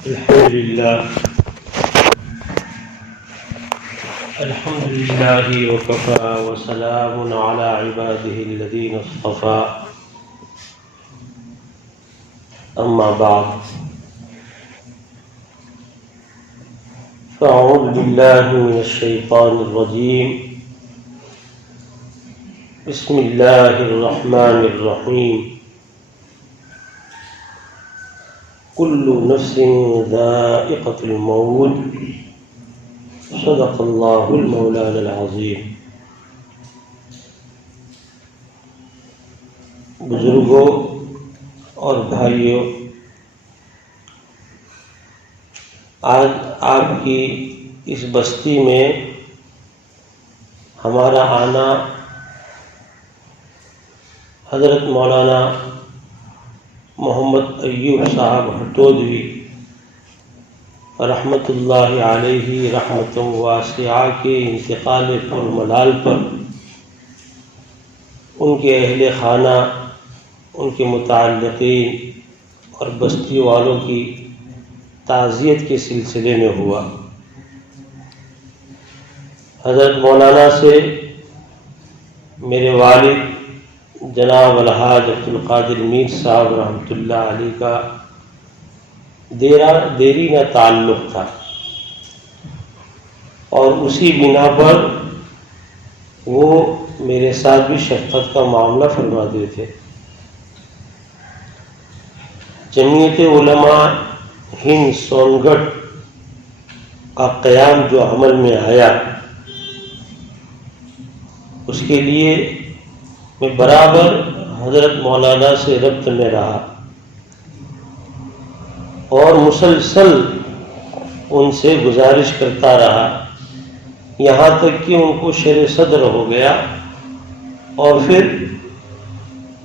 الحمد لله وكفى وسلام على عباده الذين اصطفى أما بعد فأعوذ بالله من الشيطان الرجيم بسم الله الرحمن الرحيم كل نفس ذائقة الموت صدق اللہ المولانا العظیم۔ بزرگوں اور بھائیوں، آج آپ کی اس بستی میں ہمارا آنا حضرت مولانا محمد ایوب صاحب ہٹودوی رحمۃ اللہ علیہ رحمت واسعہ کے انتقال پرملال پر ان کے اہل خانہ، ان کے متعلقین اور بستی والوں کی تعزیت کے سلسلے میں ہوا۔ حضرت مولانا سے میرے والد جناب الحاج عبدالقادر میر صاحب رحمۃ اللہ علیہ کا دیرینہ تعلق تھا، اور اسی بنا پر وہ میرے ساتھ بھی شفقت کا معاملہ فرماتے تھے۔ جمعیت علماء ہند سونگڑھ کا قیام جو عمل میں آیا، اس کے لیے میں برابر حضرت مولانا سے ربط میں رہا اور مسلسل ان سے گزارش کرتا رہا، یہاں تک کہ ان کو شر صدر ہو گیا، اور پھر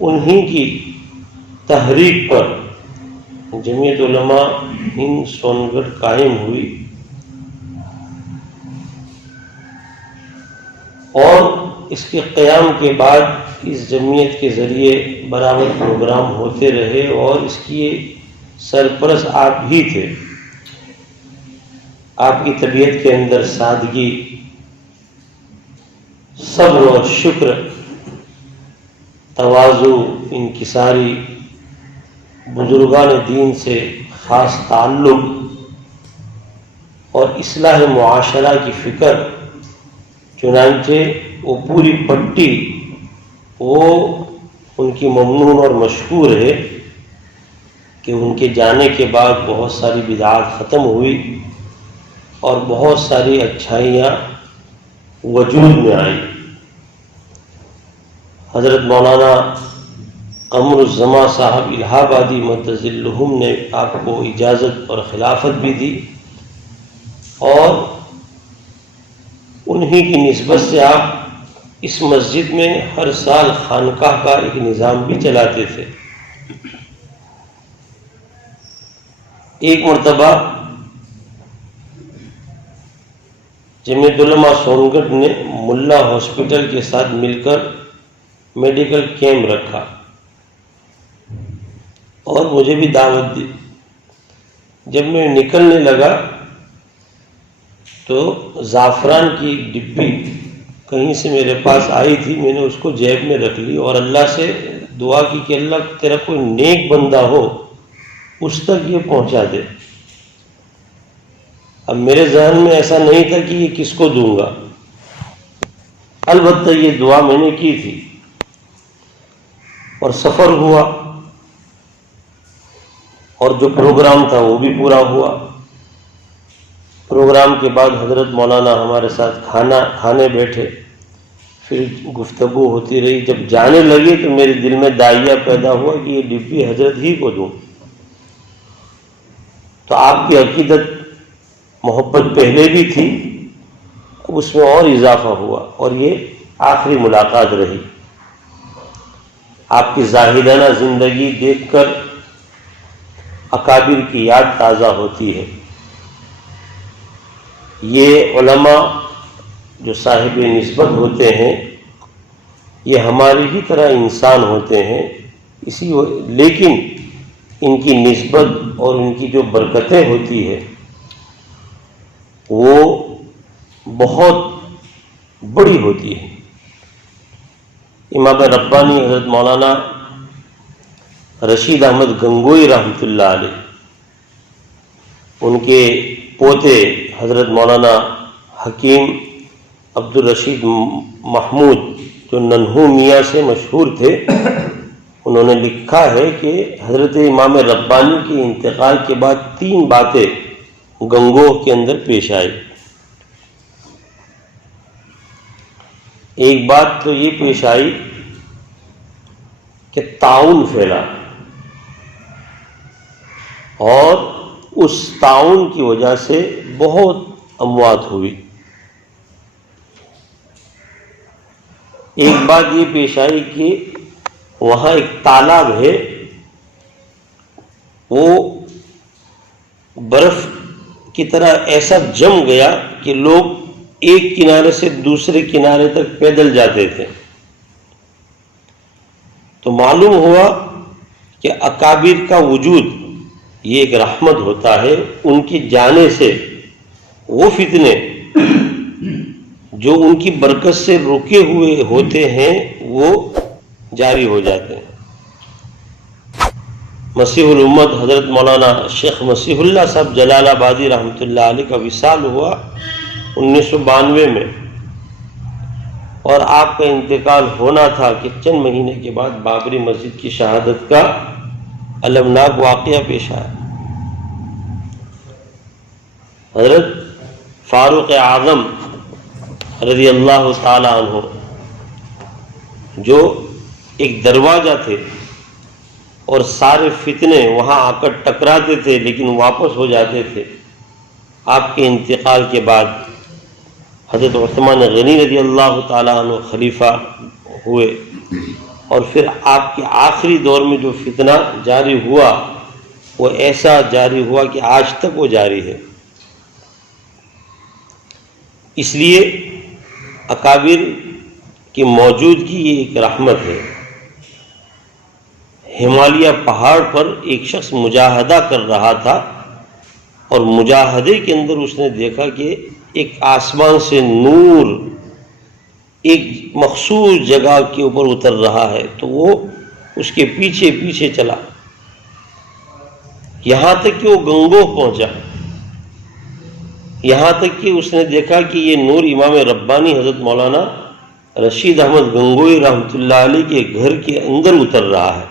انہی کی تحریک پر جمعیت علماء ہند سونگڑھ قائم ہوئی، اور اس کے قیام کے بعد اس جمعیت کے ذریعے برابر پروگرام ہوتے رہے، اور اس کی سرپرست آپ ہی تھے۔ آپ کی طبیعت کے اندر سادگی، صبر و شکر، تواضع، انکساری، بزرگان دین سے خاص تعلق اور اصلاح معاشرہ کی فکر، چنانچہ وہ پوری پٹی وہ ان کی ممنون اور مشکور ہے کہ ان کے جانے کے بعد بہت ساری بدعات ختم ہوئی اور بہت ساری اچھائیاں وجود میں آئیں۔ حضرت مولانا قمر الزمان صاحب الہ آبادی مدظلہم نے آپ کو اجازت اور خلافت بھی دی، اور انہی کی نسبت سے آپ اس مسجد میں ہر سال خانقاہ کا ایک نظام بھی چلاتے تھے۔ ایک مرتبہ جمعیت علماء سونگڑھ نے ملا ہاسپٹل کے ساتھ مل کر میڈیکل کیمپ رکھا اور مجھے بھی دعوت دی۔ جب میں نکلنے لگا تو زعفران کی ڈبی کہیں سے میرے پاس آئی تھی، میں نے اس کو جیب میں رکھ لی اور اللہ سے دعا کی کہ اللہ تیرا کوئی نیک بندہ ہو اس تک یہ پہنچا دے۔ اب میرے ذہن میں ایسا نہیں تھا کہ یہ کس کو دوں گا، البتہ یہ دعا میں نے کی تھی، اور سفر ہوا اور جو پروگرام تھا وہ بھی پورا ہوا۔ پروگرام کے بعد حضرت مولانا ہمارے ساتھ کھانے بیٹھے، پھر گفتگو ہوتی رہی۔ جب جانے لگے تو میرے دل میں داعیہ پیدا ہوا کہ یہ ڈبی حضرت ہی کو دوں۔ تو آپ کی عقیدت محبت پہلے بھی تھی، اس میں اور اضافہ ہوا، اور یہ آخری ملاقات رہی۔ آپ کی زاہدانہ زندگی دیکھ کر اکابر کی یاد تازہ ہوتی ہے۔ یہ علماء جو صاحب نسبت ہوتے ہیں یہ ہماری ہی طرح انسان ہوتے ہیں، لیکن ان کی نسبت اور ان کی جو برکتیں ہوتی ہے وہ بہت بڑی ہوتی ہے۔ امام ربانی حضرت مولانا رشید احمد گنگوئی رحمۃ اللہ علیہ، ان کے پوتے حضرت مولانا حکیم عبد الرشید محمود جو ننہو میاں سے مشہور تھے، انہوں نے لکھا ہے کہ حضرت امام ربانی کے انتقال کے بعد 3 باتیں گنگوہ کے اندر پیش آئی۔ ایک بات تو یہ پیش آئی کہ طاعون پھیلا، اور اس طاعون کی وجہ سے بہت اموات ہوئی۔ ایک بات یہ پیش آئی کہ وہاں ایک تالاب ہے، وہ برف کی طرح ایسا جم گیا کہ لوگ ایک کنارے سے دوسرے کنارے تک پیدل جاتے تھے۔ تو معلوم ہوا کہ اکابر کا وجود یہ ایک رحمت ہوتا ہے، ان کی جانے سے وہ فتنے جو ان کی برکت سے رکے ہوئے ہوتے ہیں وہ جاری ہو جاتے ہیں۔ مسیح الامت حضرت مولانا شیخ مسیح اللہ صاحب جلال آبادی رحمۃ اللہ علیہ کا وصال ہوا 1992 میں، اور آپ کا انتقال ہونا تھا کہ چند مہینے کے بعد بابری مسجد کی شہادت کا المناک واقعہ پیش آیا۔ حضرت فاروق اعظم رضی اللہ تعالی عنہ جو ایک دروازہ تھے اور سارے فتنے وہاں آ کر ٹکراتے تھے لیکن واپس ہو جاتے تھے، آپ کے انتقال کے بعد حضرت عثمان غنی رضی اللہ تعالیٰ عنہ خلیفہ ہوئے، اور پھر آپ کے آخری دور میں جو فتنہ جاری ہوا وہ ایسا جاری ہوا کہ آج تک وہ جاری ہے۔ اس لیے اکابر کی موجودگی یہ ایک رحمت ہے۔ ہمالیہ پہاڑ پر ایک شخص مجاہدہ کر رہا تھا، اور مجاہدے کے اندر اس نے دیکھا کہ ایک آسمان سے نور ایک مخصوص جگہ کے اوپر اتر رہا ہے، تو وہ اس کے پیچھے پیچھے چلا یہاں تک کہ وہ گنگوہ پہنچا۔ یہاں تک کہ اس نے دیکھا کہ یہ نور امام ربانی حضرت مولانا رشید احمد گنگوئی رحمۃ اللہ علیہ کے گھر کے اندر اتر رہا ہے۔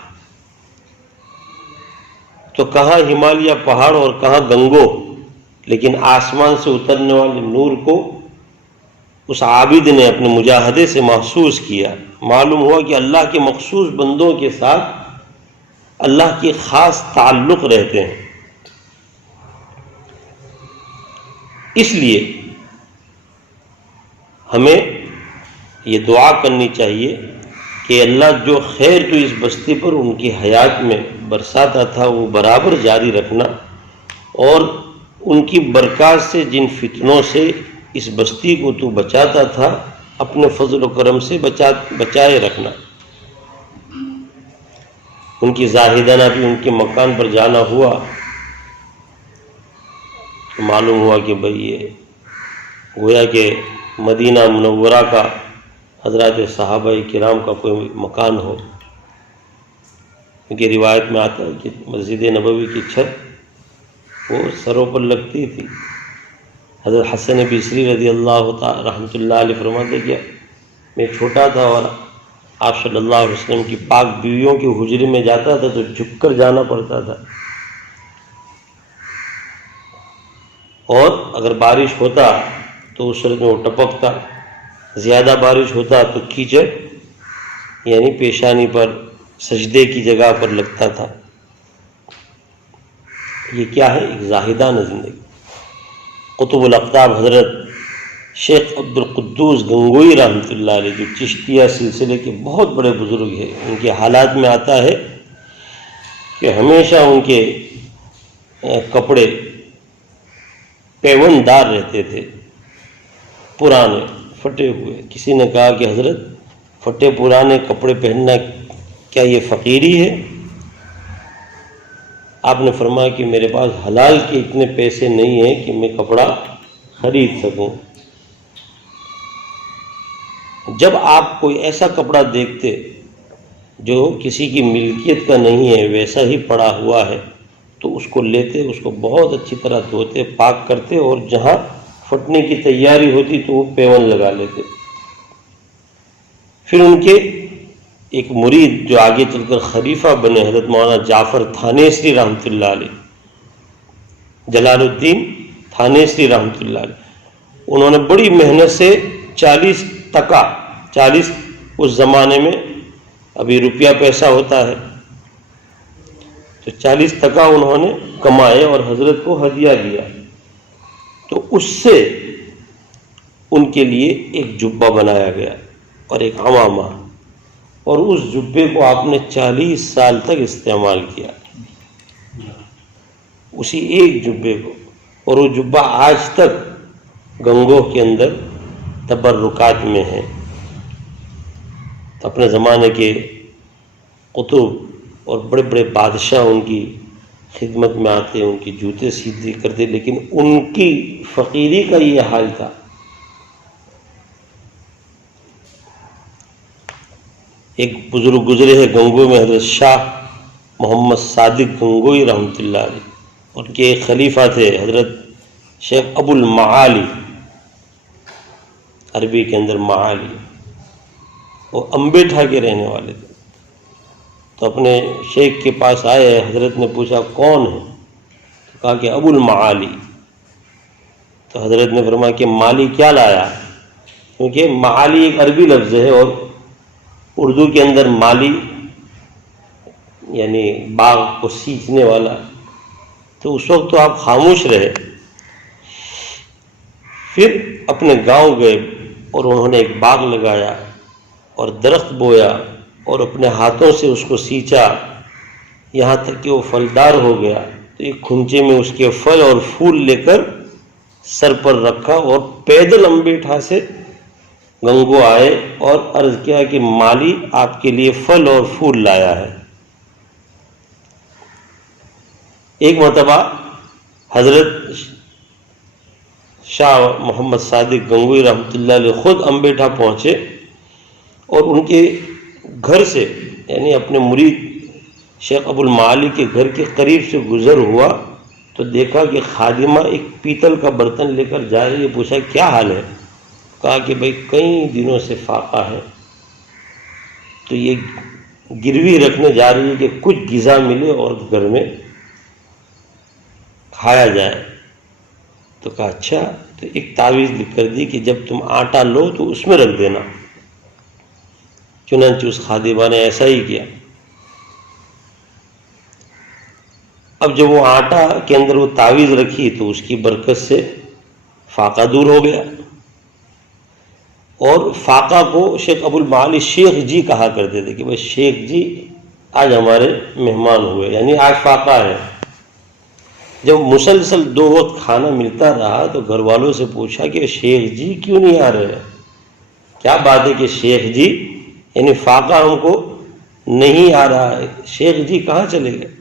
تو کہاں ہمالیہ پہاڑ اور کہاں گنگوہ، لیکن آسمان سے اترنے والے نور کو اس عابد نے اپنے مجاہدے سے محسوس کیا۔ معلوم ہوا کہ اللہ کے مخصوص بندوں کے ساتھ اللہ کے خاص تعلق رہتے ہیں۔ اس لیے ہمیں یہ دعا کرنی چاہیے کہ اللہ جو خیر تو اس بستی پر ان کی حیات میں برساتا تھا وہ برابر جاری رکھنا، اور ان کی برکات سے جن فتنوں سے اس بستی کو تو بچاتا تھا اپنے فضل و کرم سے بچائے رکھنا۔ ان کی زاہدانہ بھی ان کے مکان پر جانا ہوا تو معلوم ہوا کہ بھئی یہ گویا کہ مدینہ منورہ کا حضرات صحابہ کرام کا کوئی مکان ہو، کیونکہ روایت میں آتا ہے کہ مسجد نبوی کی چھت وہ سروں پر لگتی تھی۔ حضرت حسن بصری رضی اللہ تعالی رحمۃ اللہ علیہ فرماتے کہ میں چھوٹا تھا اور آپ صلی اللہ علیہ وسلم کی پاک بیویوں کے حجرے میں جاتا تھا تو جھک کر جانا پڑتا تھا، اور اگر بارش ہوتا تو اس صورت میں وہ ٹپکتا، زیادہ بارش ہوتا تو کیچڑ یعنی پیشانی پر سجدے کی جگہ پر لگتا تھا۔ یہ کیا ہے؟ ایک زاہدانہ زندگی۔ قطب الاقطاب حضرت شیخ عبد القدوس گنگوئی رحمۃ اللہ علیہ جو چشتیہ سلسلے کے بہت بڑے بزرگ ہیں، ان کے حالات میں آتا ہے کہ ہمیشہ ان کے کپڑے پیون دار رہتے تھے، پرانے پھٹے ہوئے۔ کسی نے کہا کہ حضرت پھٹے پرانے کپڑے پہننا کیا یہ فقیری ہے؟ آپ نے فرمایا کہ میرے پاس حلال کے اتنے پیسے نہیں ہیں کہ میں کپڑا خرید سکوں۔ جب آپ کوئی ایسا کپڑا دیکھتے جو کسی کی ملکیت کا نہیں ہے، ویسا ہی پڑا ہوا ہے، تو اس کو لیتے، اس کو بہت اچھی طرح دھوتے، پاک کرتے، اور جہاں پھٹنے کی تیاری ہوتی تو وہ پیون لگا لیتے۔ پھر ان کے ایک مرید جو آگے چل کر خلیفہ بنے، حضرت مولانا جعفر تھانیسری رحمۃ اللہ علیہ، جلال الدین تھانیسری رحمۃ اللہ علیہ، انہوں نے بڑی محنت سے 40 ٹکا، 40 اس زمانے میں ابھی روپیہ پیسہ ہوتا ہے، تو 40 ٹکا انہوں نے کمائے اور حضرت کو ہدیہ دیا۔ تو اس سے ان کے لیے ایک جبہ بنایا گیا اور ایک عمامہ، اور اس جبے کو آپ نے 40 سال تک استعمال کیا، اسی ایک جبے کو، اور وہ جبہ آج تک گنگوہ کے اندر تبرکات میں ہے۔ اپنے زمانے کے قطب اور بڑے بڑے بادشاہ ان کی خدمت میں آتے، ان کی جوتے سیدھے کرتے، لیکن ان کی فقیری کا یہ حال تھا۔ ایک بزرگ گزرے ہیں گنگوئی میں، حضرت شاہ محمد صادق گنگوئی رحمۃ اللہ علیہ، ان کے ایک خلیفہ تھے حضرت شیخ ابو المعالی، عربی کے اندر معالی، وہ امبیٹھا کے رہنے والے تھے۔ تو اپنے شیخ کے پاس آئے، حضرت نے پوچھا کون ہے؟ تو کہا کہ ابو المعالی۔ تو حضرت نے فرمایا کہ مالی کیا لایا؟ کیونکہ معالی ایک عربی لفظ ہے، اور اردو کے اندر مالی یعنی باغ کو سینچنے والا۔ تو اس وقت تو آپ خاموش رہے، پھر اپنے گاؤں گئے اور انہوں نے ایک باغ لگایا اور درخت بویا اور اپنے ہاتھوں سے اس کو سینچا یہاں تک کہ وہ پھلدار ہو گیا۔ تو ایک کھنچے میں اس کے پھل اور پھول لے کر سر پر رکھا اور پیدل امبیٹھا سے گنگو آئے اور عرض کیا کہ مالی آپ کے لیے پھل اور پھول لایا ہے۔ ایک مرتبہ حضرت شاہ محمد صادق گنگوئی رحمۃ اللہ علیہ خود امبیٹھا پہنچے اور ان کے گھر سے یعنی اپنے مرید شیخ ابو المعالی کے گھر کے قریب سے گزر ہوا تو دیکھا کہ خادمہ ایک پیتل کا برتن لے کر جا رہی ہے۔ پوچھا کیا حال ہے؟ کہا کہ بھئی کئی دنوں سے فاقہ ہے، تو یہ گروی رکھنے جا رہی ہے کہ کچھ غذا ملے اور گھر میں کھایا جائے۔ تو کہا اچھا، تو ایک تعویذ لکھ کر دی کہ جب تم آٹا لو تو اس میں رکھ دینا۔ چنانچہ اس خادمہ نے ایسا ہی کیا۔ اب جب وہ آٹا کے اندر وہ تعویذ رکھی تو اس کی برکت سے فاقہ دور ہو گیا، اور فاقہ کو شیخ ابو المعالی شیخ جی کہا کرتے تھے کہ بھئی شیخ جی آج ہمارے مہمان ہوئے، یعنی آج فاقہ ہے۔ جب مسلسل 2 وقت کھانا ملتا رہا تو گھر والوں سے پوچھا کہ شیخ جی کیوں نہیں آ رہے؟ کیا بات ہے کہ شیخ جی یعنی فاقہ ہم کو نہیں آ رہا ہے، شیخ جی کہاں چلے گئے؟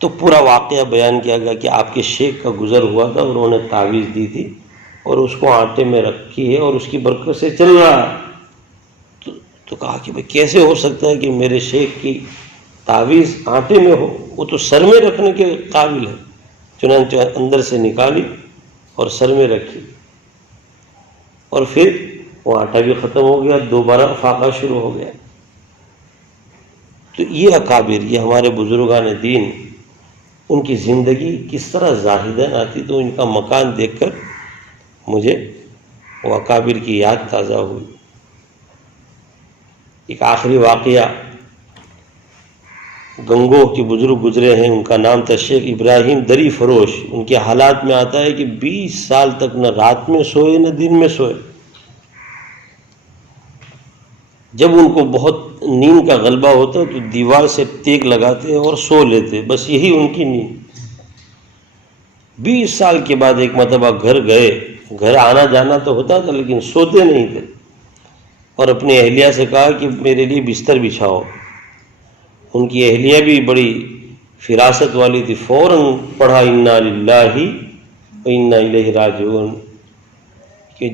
تو پورا واقعہ بیان کیا گیا کہ آپ کے شیخ کا گزر ہوا تھا اور انہوں نے تعویذ دی تھی اور اس کو آٹے میں رکھی ہے اور اس کی برکت سے چل رہا ہے۔ تو کہا کہ بھئی کیسے ہو سکتا ہے کہ میرے شیخ کی تعویذ آٹے میں ہو؟ وہ تو سر میں رکھنے کے قابل ہے۔ چنانچہ اندر سے نکالی اور سر میں رکھی، اور پھر وہ آٹا بھی ختم ہو گیا، دوبارہ فاقہ شروع ہو گیا۔ تو یہ اکابر، یہ ہمارے بزرگان دین، ان کی زندگی کس طرح زاہدان آتی، تو ان کا مکان دیکھ کر مجھے وہ اکابر کی یاد تازہ ہوئی۔ ایک آخری واقعہ، گنگوہ کے بزرگ گزرے ہیں، ان کا نام تھا شیخ ابراہیم دری فروش۔ ان کے حالات میں آتا ہے کہ 20 سال تک نہ رات میں سوئے نہ دن میں سوئے۔ جب ان کو بہت نیند کا غلبہ ہوتا تو دیوار سے تیگ لگاتے اور سو لیتے، بس یہی ان کی نیند۔ 20 سال کے بعد ایک مرتبہ گھر گئے، گھر آنا جانا تو ہوتا تھا لیکن سوتے نہیں تھے، اور اپنی اہلیہ سے کہا کہ میرے لیے بستر بچھاؤ۔ ان کی اہلیہ بھی بڑی فراست والی تھی، فوراً پڑھا انا للہ و انا الیہ راجعون، کہ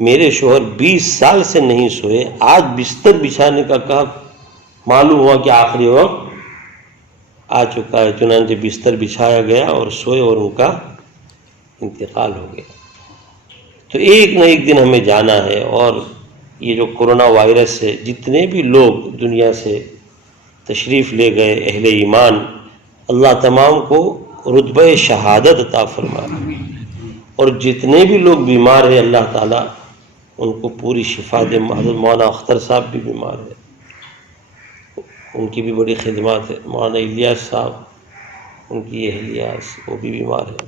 میرے شوہر 20 سال سے نہیں سوئے، آج بستر بچھانے کا کہا، معلوم ہوا کہ آخری وقت آ چکا ہے، چنانچہ بستر بچھایا گیا اور سوئے اور ان کا انتقال ہو گیا۔ تو ایک نہ ایک دن ہمیں جانا ہے، اور یہ جو کرونا وائرس سے جتنے بھی لوگ دنیا سے تشریف لے گئے اہل ایمان، اللہ تمام کو رتبہ شہادت عطا فرمائے، اور جتنے بھی لوگ بیمار ہیں اللہ تعالیٰ ان کو پوری شفا دے۔ حضرت مولانا اختر صاحب بھی بیمار ہے، ان کی بھی بڑی خدمات ہے۔ مولانا الیاس صاحب، ان کی اہلیہ وہ بھی بیمار ہے،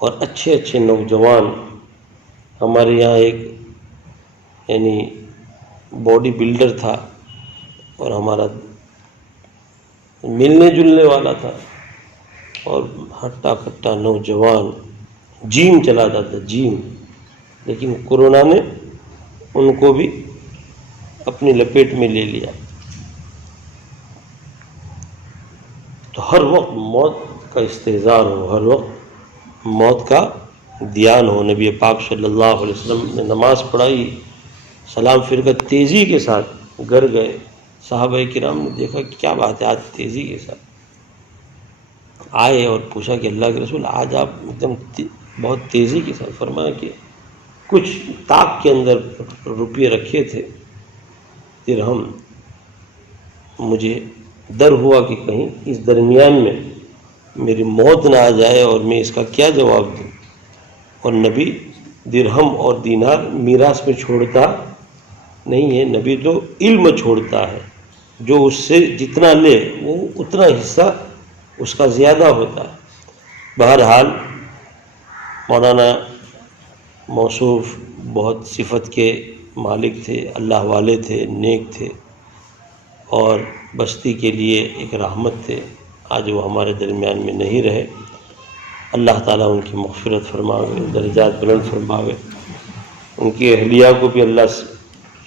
اور اچھے اچھے نوجوان ہمارے یہاں ایک یعنی باڈی بلڈر تھا، اور ہمارا ملنے جلنے والا تھا، اور ہٹا کٹا نوجوان جیم چلاتا تھا، جیم، لیکن کورونا نے ان کو بھی اپنی لپیٹ میں لے لیا۔ تو ہر وقت موت کا استحضار ہو، ہر وقت موت کا دھیان ہو۔ نبی پاک صلی اللہ علیہ وسلم نے نماز پڑھائی، سلام فرقت تیزی کے ساتھ گھر گئے، صحابہ کرام نے دیکھا کہ کیا بات ہے، آج تیزی کے ساتھ آئے اور پوچھا کہ اللہ کے رسول آج آپ ایک دم بہت تیزی کے ساتھ؟ فرمایا کہ کچھ طاق کے اندر روپیے رکھے تھے، درہم، مجھے ڈر ہوا کہ کہیں اس درمیان میں میری موت نہ آ جائے اور میں اس کا کیا جواب دوں۔ اور نبی درہم اور دینار میراث میں چھوڑتا نہیں ہے، نبی تو علم چھوڑتا ہے، جو اس سے جتنا لے وہ اتنا حصہ اس کا زیادہ ہوتا ہے۔ بہرحال مولانا موصوف بہت صفت کے مالک تھے، اللہ والے تھے، نیک تھے، اور بستی کے لیے ایک رحمت تھے۔ آج وہ ہمارے درمیان میں نہیں رہے، اللہ تعالیٰ ان کی مغفرت فرماوے، درجات بلند فرماوے، ان کی اہلیہ کو بھی اللہ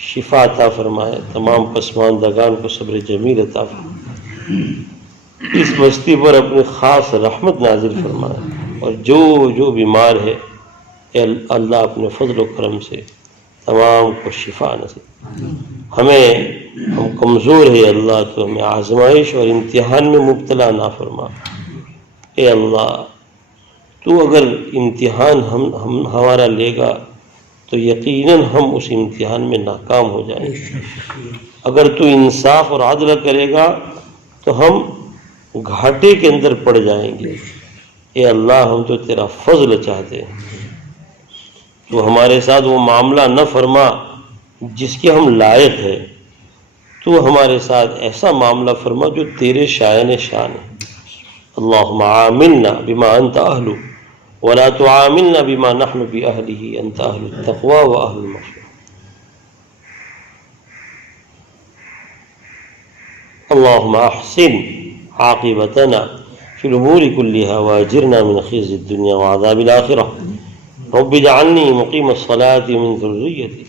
شفا عطا فرمائے، تمام پسماندگان کو صبر جمیل عطا فرمائے، اس بستی پر اپنی خاص رحمت نازل فرمائے، اور جو بیمار ہے اللہ اپنے فضل و کرم سے تمام کو شفا نصیب۔ ہم کمزور ہے اللہ، تو ہمیں آزمائش اور امتحان میں مبتلا نہ فرما۔ اے اللہ، تو اگر امتحان ہمارا لے گا تو یقیناً ہم اس امتحان میں ناکام ہو جائیں گے، اگر تو انصاف اور عدل کرے گا تو ہم گھاٹے کے اندر پڑ جائیں گے۔ اے اللہ، ہم تو تیرا فضل چاہتے ہیں، تو ہمارے ساتھ وہ معاملہ نہ فرما جس کے ہم لائق ہیں، تو ہمارے ساتھ ایسا معاملہ فرما جو تیرے شایان شان ہے۔ اللہم عاملنا بما انت اہلو ولا تعاملنا بما نحن بأہلہ، انت اہل التقوی و اہل المغفرہ۔ اللہم احسن عاقبتنا فی الامور کلها واجرنا من خزي الدنیا وعذاب الآخرہ، رب اجعلنی مقیم الصلاة من ذریتی،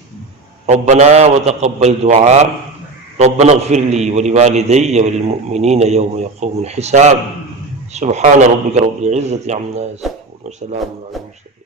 ربنا وتقبل دعاء، ربنا اغفر لي ولوالدي وللمؤمنين يوم يقوم الحساب، سبحان ربك رب العزة عما يصفون وسلام على المرسلين۔